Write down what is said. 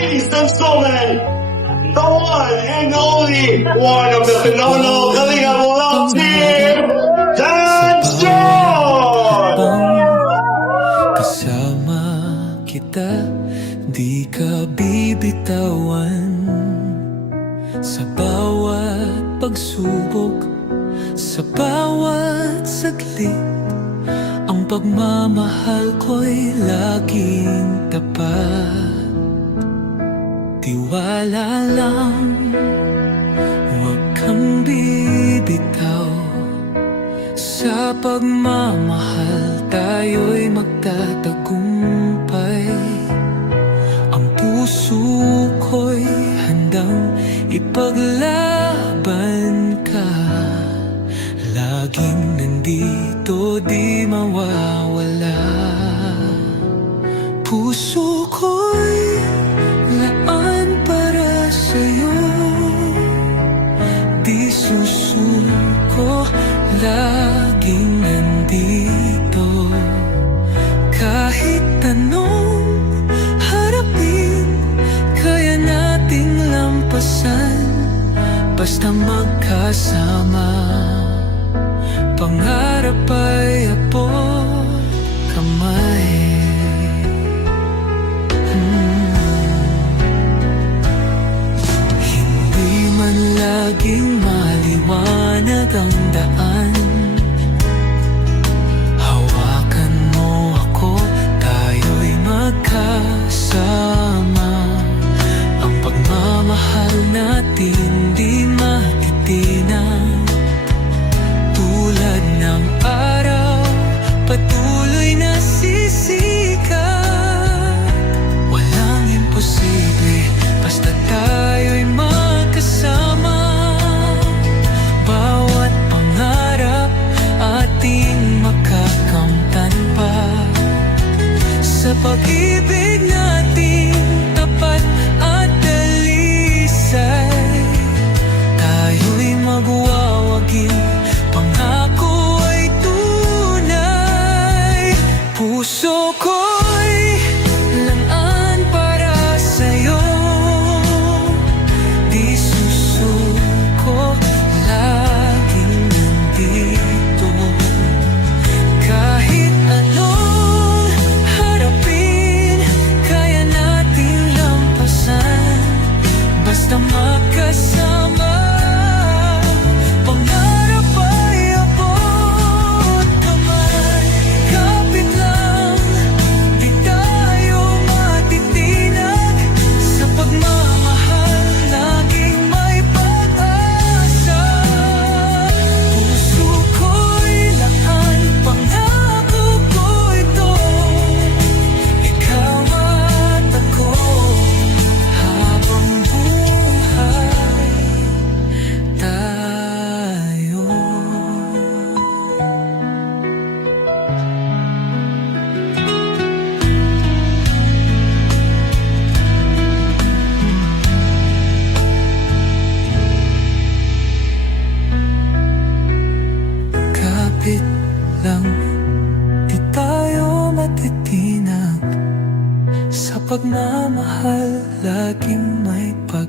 Ladies and gentlemen, the one and only one of the phenomenal Kalinga Love Team, Dance John! Kasama kita, di ka bibitawan. Sa bawat pagsubok, sa bawat saglit, ang pagmamahal ko'y laging tapat. Tiwala lang, huwag kang bibitaw. Sa pagmamahal tayo'y magtatagumpay. Ang puso ko'y handang ipaglaban ka. Laging nandito, di mawawala. Puso ko'y laan para sa'yo, di susuko, laging nandito. Kahit anong harapin, kaya nating lampasan, basta magkasama. Pangarap ay abot kamay. Hindi man laging maliwanag ang daan, hawakan mo ako, tayo'y magkasama. Ang pagmamahal natin di matitinag. Tulad ng araw, patuloy na sisikat. Walang imposible, basta tayo'y magkasama. Bawat pangarap ating makakamtan pa. Sa pag-ibig natin tapat at dalisay, tayo'y magwawagi, pangako ay tunay. Puso ko'y laan para sa'yo, di susuko, laging nandito. Kahit anong harapin, kaya natin lampasan, basta magkasama. Pangarap ay abot kamay. Kapit lang, di tayo matitinag. Sa pagmamahal, laging may pag-asa. Puso ko'y laan, pangako ko ito. Ikaw at ako, habang buhay tayo. Kapit lang, di tayo matitinag. Sa pagmamahal, laging may pag